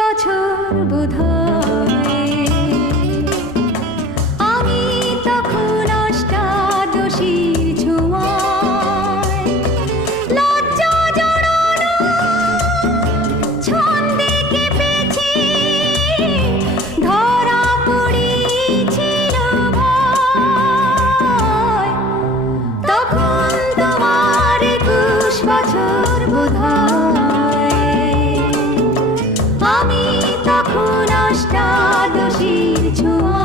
বছর বোধহয়। আমি ছোঁয়ায়। লজ্জা জড়ানো আমি তখন অষ্টাদশীর ছোঁয়া